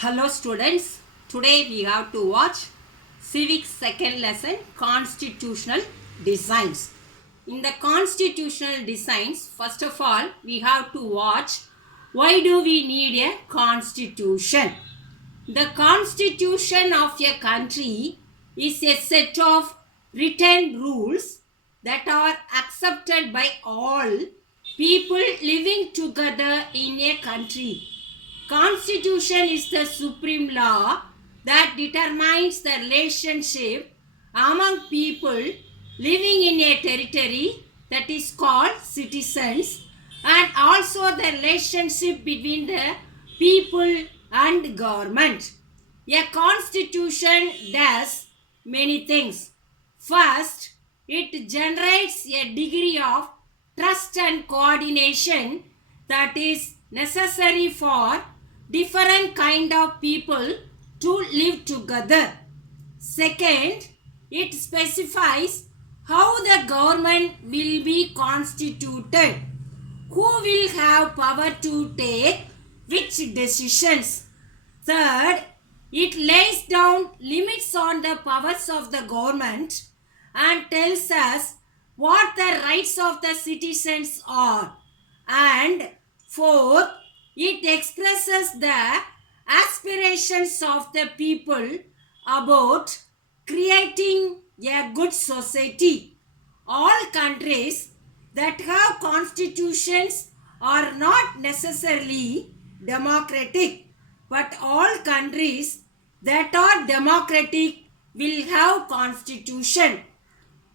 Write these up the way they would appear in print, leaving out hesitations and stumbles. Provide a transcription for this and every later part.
Hello students, today we have to watch Civics second lesson Constitutional Designs. In the Constitutional Designs, first of all we have to watch why do we need a Constitution. The Constitution of a country is a set of written rules that are accepted by all people living together in a country. Constitution is the supreme law that determines the relationship among people living in a territory that is called citizens, and also the relationship between the people and government. A constitution does many things. First, it generates a degree of trust and coordination that is necessary for different kind of people to live together. Second, it specifies how the government will be constituted, who will have power to take which decisions. Third, it lays down limits on the powers of the government and tells us what the rights of the citizens are. And fourth, it expresses the aspirations of the people about creating a good society. All countries that have constitutions are not necessarily democratic, but all countries that are democratic will have constitution.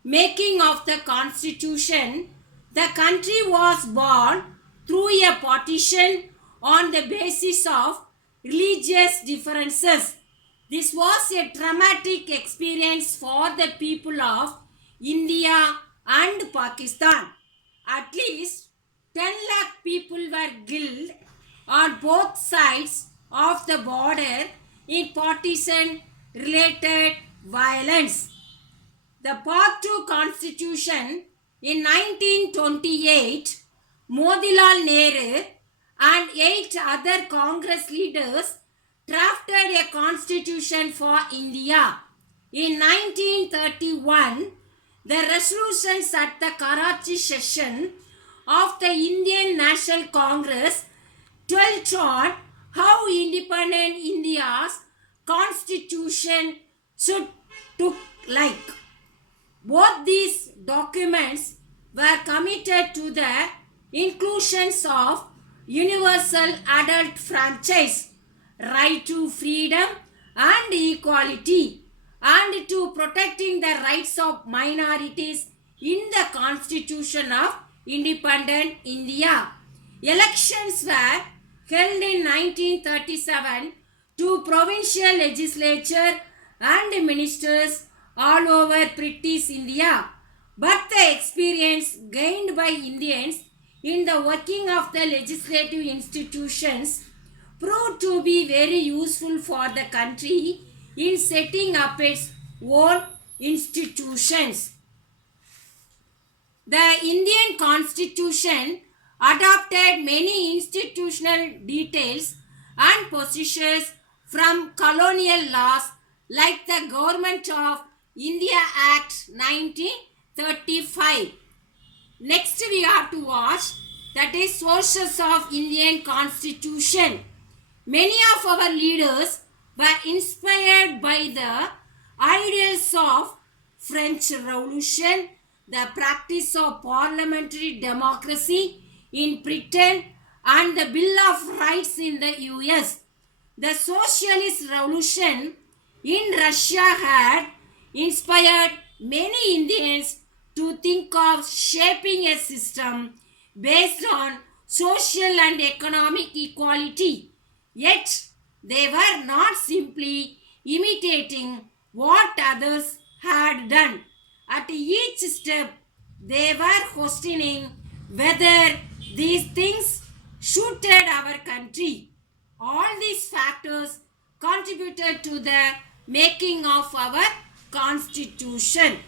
Making of the constitution, the country was born through a partition on the basis of religious differences. This was a traumatic experience for the people of India and Pakistan. At least 10 lakh people were killed on both sides of the border in partition related violence. The Part 2 Constitution in 1928, Motilal Nehru and 8 other Congress leaders drafted a constitution for India. In 1931, the resolutions at the Karachi session of the Indian National Congress dwelt on how independent India's constitution should look like. Both these documents were committed to the inclusions of universal adult franchise, right to freedom and equality, and to protecting the rights of minorities in the Constitution of Independent India. Elections were held in 1937 to provincial legislature and ministers all over British India. But the experience gained by Indians in the working of the legislative institutions proved to be very useful for the country in setting up its own institutions. The Indian Constitution adopted many institutional details and procedures from colonial laws like the Government of India Act 1935. Next we have to watch, that is sources of Indian Constitution. Many of our leaders were inspired by the ideals of French Revolution, the practice of parliamentary democracy in Britain, and the Bill of Rights in the US. The Socialist Revolution in Russia had inspired many Indians to think of shaping a system based on social and economic equality. Yet, they were not simply imitating what others had done. At each step, they were questioning whether these things suited our country. All these factors contributed to the making of our constitution.